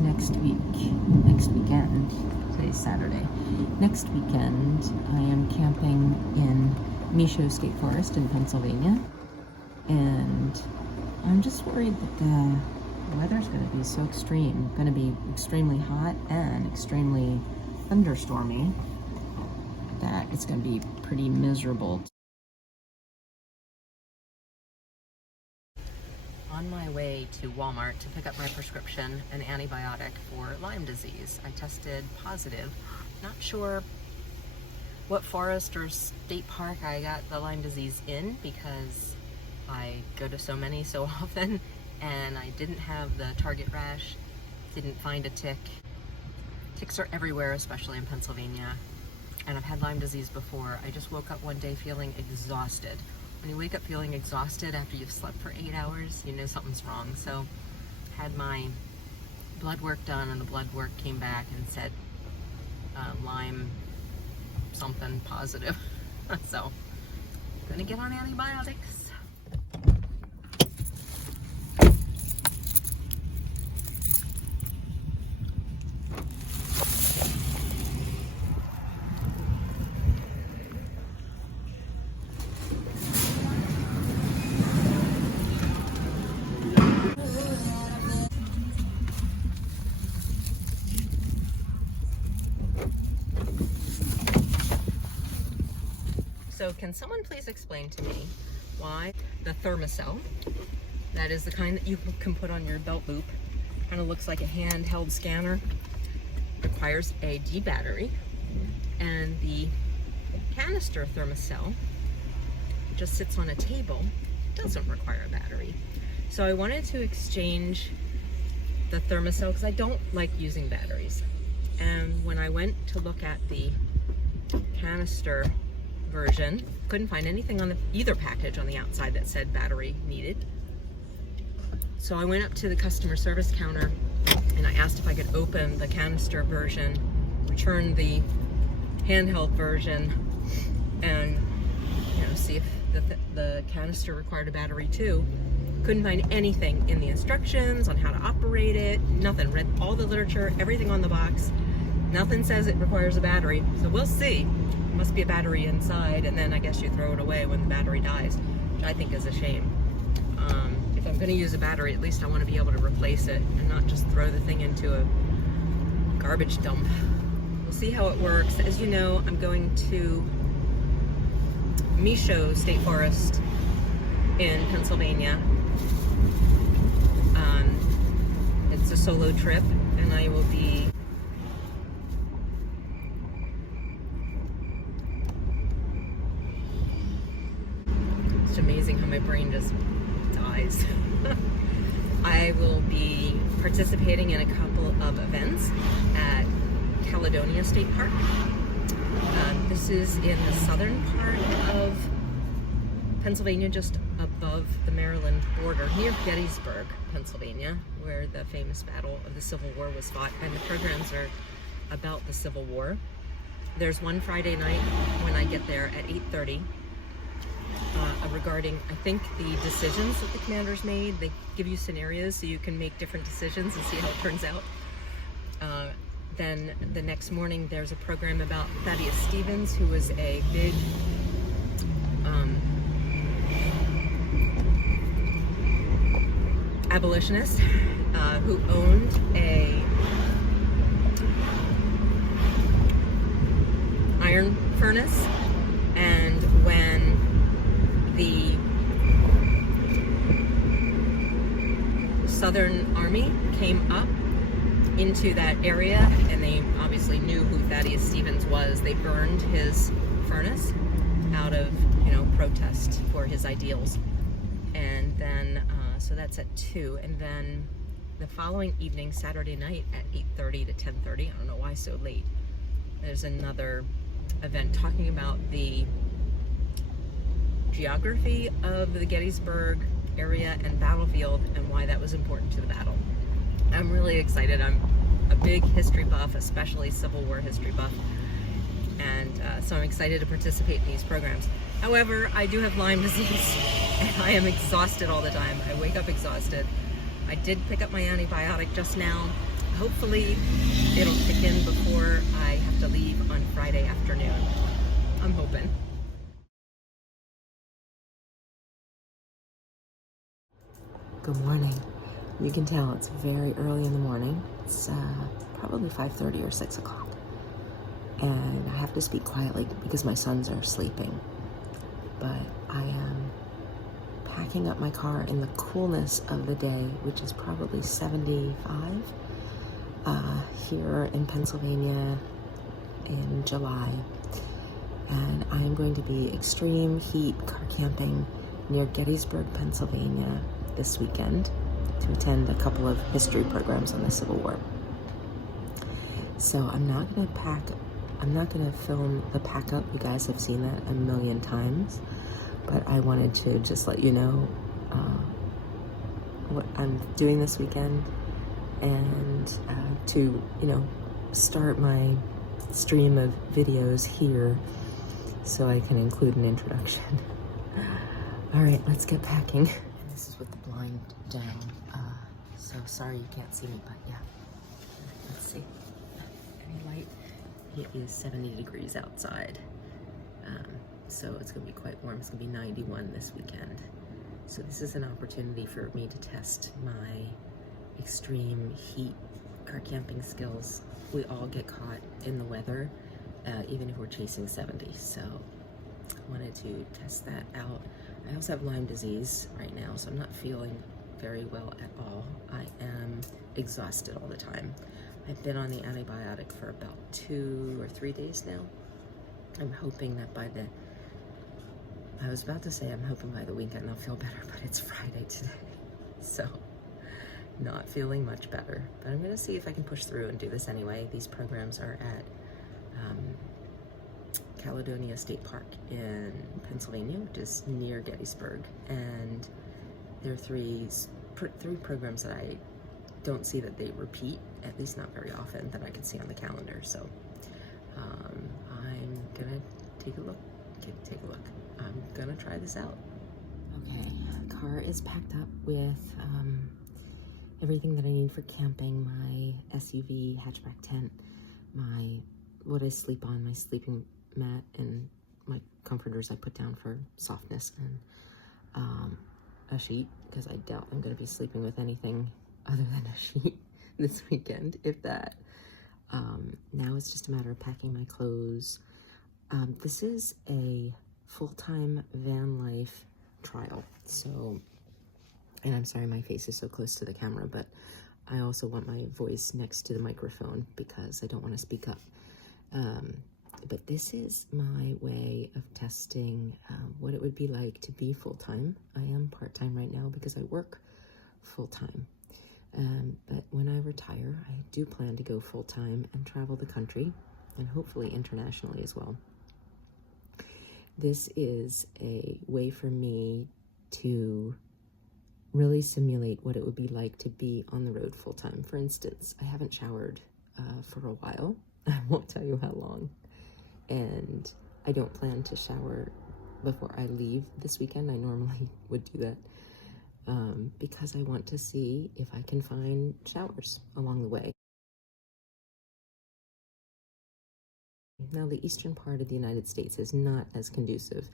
next weekend. Today's Saturday. Next weekend, I am camping in Michaud State Forest in Pennsylvania, and I'm just worried that the weather's going to be so extreme. Going to be extremely hot and extremely thunderstormy that it's going to be pretty miserable. On my way to Walmart to pick up my prescription, an antibiotic for Lyme disease. I tested positive. Not sure what forest or state park I got the Lyme disease in because I go to so many so often, and I didn't have the target rash, didn't find a tick. Ticks are everywhere, especially in Pennsylvania, and I've had Lyme disease before. I just woke up one day feeling exhausted. When you wake up feeling exhausted after you've slept for 8 hours, you know something's wrong. So had my blood work done, and the blood work came back and said Lyme something positive. So I'm gonna get on antibiotics. So can someone please explain to me why the Thermacell, that is the kind that you can put on your belt loop, kind of looks like a handheld scanner, requires a D battery, and the canister Thermacell just sits on a table, doesn't require a battery. So I wanted to exchange the Thermacell because I don't like using batteries. And when I went to look at the canister version, couldn't find anything on either package on the outside that said battery needed. So I went up to the customer service counter and I asked if I could open the canister version, return the handheld version, and see if the canister required a battery too. Couldn't find anything in the instructions on how to operate it, nothing. Read all the literature, everything on the box. Nothing says it requires a battery, so we'll see. Must be a battery inside, and then I guess you throw it away when the battery dies, which I think is a shame. If I'm going to use a battery, at least I want to be able to replace it and not just throw the thing into a garbage dump. We'll see how it works. As you know, I'm going to Michaud State Forest in Pennsylvania. It's a solo trip, and I will be It's amazing how my brain just dies. I will be participating in a couple of events at Caledonia State Park. This is in the southern part of Pennsylvania, just above the Maryland border, near Gettysburg, Pennsylvania, where the famous Battle of the Civil War was fought, and the programs are about the Civil War. There's one Friday night when I get there at 8:30. Regarding, I think, the decisions that the commanders made. They give you scenarios so you can make different decisions and see how it turns out. Then the next morning there's a program about Thaddeus Stevens, who was a big abolitionist who owned a iron furnace, and when the Southern Army came up into that area, and they obviously knew who Thaddeus Stevens was, they burned his furnace out of, protest for his ideals. And then, so that's at 2. And then the following evening, Saturday night at 8:30 to 10:30, I don't know why so late, there's another event talking about the geography of the Gettysburg area and battlefield and why that was important to the battle. I'm really excited. I'm a big history buff, especially Civil War history buff, and so I'm excited to participate in these programs. However, I do have Lyme disease and I am exhausted all the time. I wake up exhausted. I did pick up my antibiotic just now. hopefully it'll kick in before I have to leave on Friday afternoon. I'm hoping. Good morning. You can tell it's very early in the morning. It's probably 5:30 or 6 o'clock. And I have to speak quietly because my sons are sleeping. But I am packing up my car in the coolness of the day, which is probably 75 here in Pennsylvania in July. And I am going to be extreme heat car camping near Gettysburg, Pennsylvania this weekend to attend a couple of history programs on the Civil War. So I'm not going to film the pack up. You guys have seen that a million times, but I wanted to just let you know what I'm doing this weekend, and to, start my stream of videos here so I can include an introduction. All right, let's get packing. This is with the blind down, so sorry you can't see me, but yeah. Let's see. Any light? It is 70 degrees outside, so it's going to be quite warm. It's going to be 91 this weekend. So this is an opportunity for me to test my extreme heat car camping skills. We all get caught in the weather, even if we're chasing 70. So I wanted to test that out. I also have Lyme disease right now, so I'm not feeling very well at all. I am exhausted all the time. I've been on the antibiotic for about 2 or 3 days now. I'm hoping that I'm hoping by the weekend I'll feel better, but it's Friday today. So not feeling much better, but I'm gonna see if I can push through and do this anyway. These programs are at Caledonia State Park in Pennsylvania, which is near Gettysburg, and there are three programs that I don't see that they repeat, at least not very often, that I can see on the calendar. So I'm gonna take a look. I'm gonna try this out. Okay, car is packed up with everything that I need for camping: my SUV hatchback tent, what I sleep on, my sleeping mat, and my comforters I put down for softness, and a sheet, because I doubt I'm going to be sleeping with anything other than a sheet this weekend, if that. Now it's just a matter of packing my clothes. This is a full-time Vanlife trial, so, and I'm sorry my face is so close to the camera, but I also want my voice next to the microphone because I don't want to speak up. But this is my way of testing what it would be like to be full-time. I am part-time right now because I work full-time. But when I retire, I do plan to go full-time and travel the country, and hopefully internationally as well. This is a way for me to really simulate what it would be like to be on the road full-time. For instance, I haven't showered for a while. I won't tell you how long. And I don't plan to shower before I leave this weekend. I normally would do that because I want to see if I can find showers along the way. Now, the eastern part of the United States is not as conducive.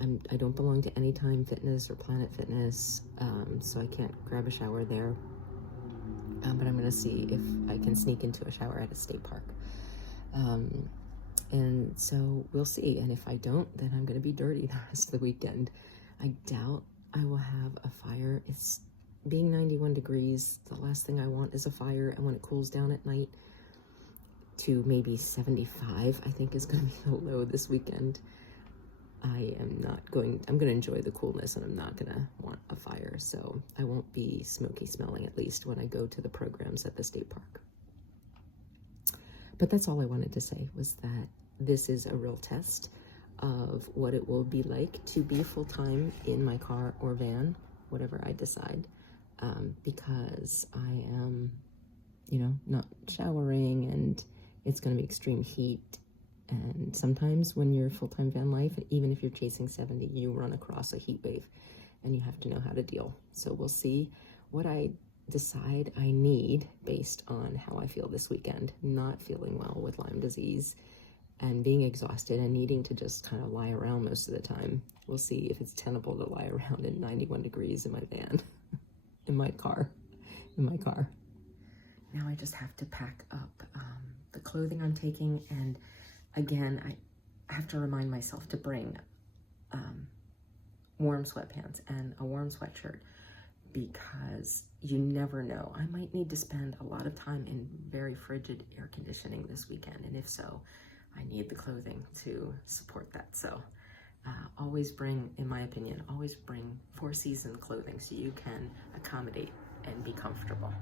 I don't belong to Anytime Fitness or Planet Fitness, so I can't grab a shower there. But I'm going to see if I can sneak into a shower at a state park. And so we'll see. And if I don't, then I'm going to be dirty the rest of the weekend. I doubt I will have a fire. It's being 91 degrees. The last thing I want is a fire. And when it cools down at night to maybe 75, I think is going to be the low this weekend. I'm going to enjoy the coolness, and I'm not going to want a fire. So I won't be smoky smelling, at least when I go to the programs at the state park. But that's all I wanted to say, was that this is a real test of what it will be like to be full-time in my car or van, whatever I decide, because I am, not showering, and it's going to be extreme heat. And sometimes when you're full-time van life, even if you're chasing 70, you run across a heat wave, and you have to know how to deal. So we'll see what I decide I need based on how I feel this weekend, not feeling well with Lyme disease and being exhausted and needing to just kind of lie around most of the time. We'll see if it's tenable to lie around in 91 degrees in my van, in my car. Now I just have to pack up the clothing I'm taking, and again, I have to remind myself to bring warm sweatpants and a warm sweatshirt, because you never know. I might need to spend a lot of time in very frigid air conditioning this weekend, and if so, I need the clothing to support that. So always bring, in my opinion, always bring 4-season clothing so you can accommodate and be comfortable.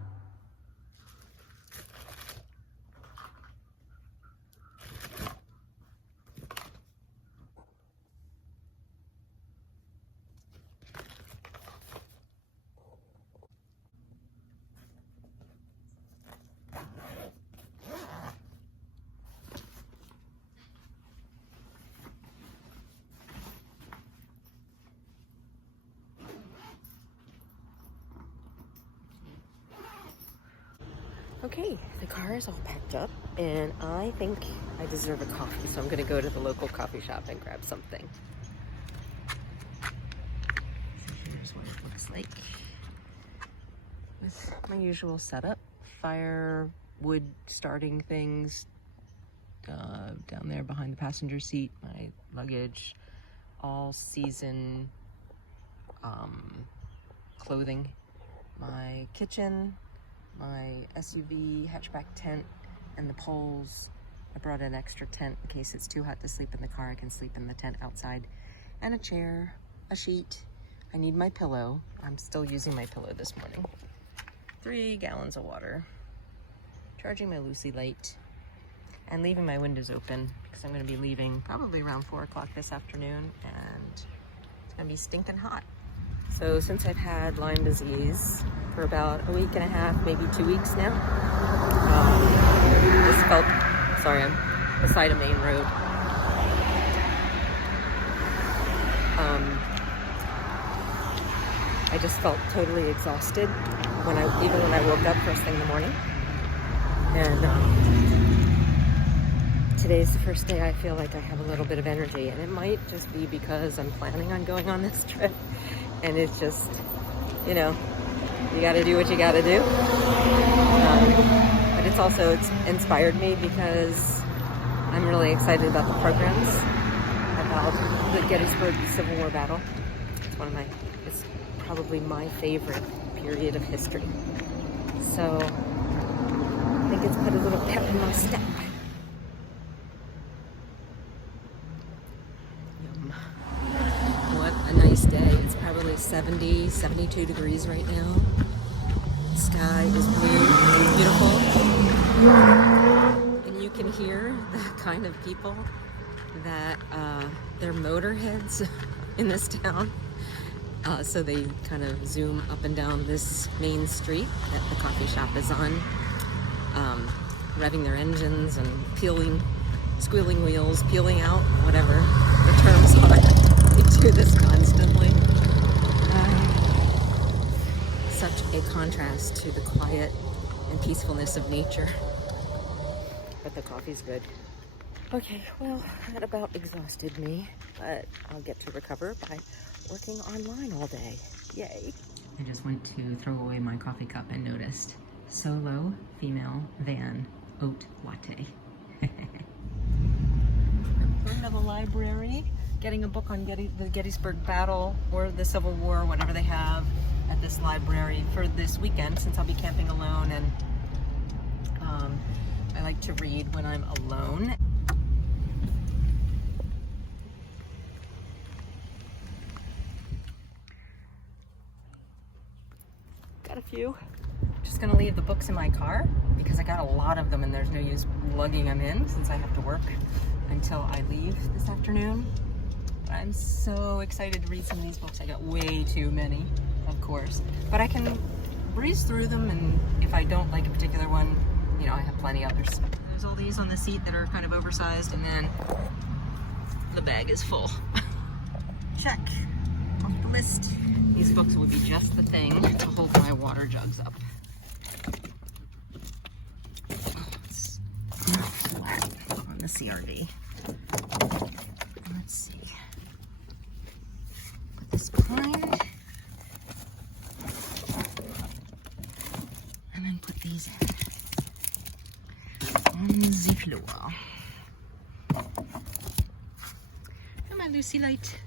Okay, the car is all packed up, and I think I deserve a coffee, so I'm gonna go to the local coffee shop and grab something. So here's what it looks like with my usual setup. Fire, wood starting things down there behind the passenger seat, my luggage, all season clothing, my kitchen, my SUV hatchback tent, and the poles. I brought an extra tent in case it's too hot to sleep in the car. I can sleep in the tent outside. And a chair, a sheet. I need my pillow. I'm still using my pillow this morning. 3 gallons of water. Charging my Lucy light. And leaving my windows open because I'm going to be leaving probably around 4 o'clock this afternoon, and it's going to be stinking hot. So since I've had Lyme disease for about a week and a half, maybe 2 weeks now, this felt, sorry, I'm beside a main road. I just felt totally exhausted even when I woke up first thing in the morning. And today's the first day I feel like I have a little bit of energy, and it might just be because I'm planning on going on this trip. And it's just, you know, you gotta do what you gotta do. But it's inspired me because I'm really excited about the programs, about the Gettysburg Civil War battle. It's probably my favorite period of history. So I think it's put a little pep in my step. What a nice day. It's probably 70, 72 degrees right now. The sky is blue and beautiful. And you can hear the kind of people that they're motorheads in this town. So they kind of zoom up and down this main street that the coffee shop is on, revving their engines and squealing wheels, peeling out, whatever the terms are. They do this constantly. Such a contrast to the quiet and peacefulness of nature. But the coffee's good. Okay, well, that about exhausted me, but I'll get to recover by working online all day. Yay. I just went to throw away my coffee cup and noticed solo female van oat latte. Going to the library, getting a book on the Gettysburg battle or the Civil War, whatever they have at this library for this weekend, since I'll be camping alone, and I like to read when I'm alone. Got a few. Just gonna leave the books in my car because I got a lot of them and there's no use lugging them in since I have to work until I leave this afternoon. But I'm so excited to read some of these books. I got way too many, of course, but I can breeze through them, and if I don't like a particular one, you know, I have plenty others. There's all these on the seat that are kind of oversized, and then the bag is full. Check off the list. These books would be just the thing to hold my water jugs up. the CRV. Let's see. Put this behind. And then put these in. On the floor. And my Lucy light.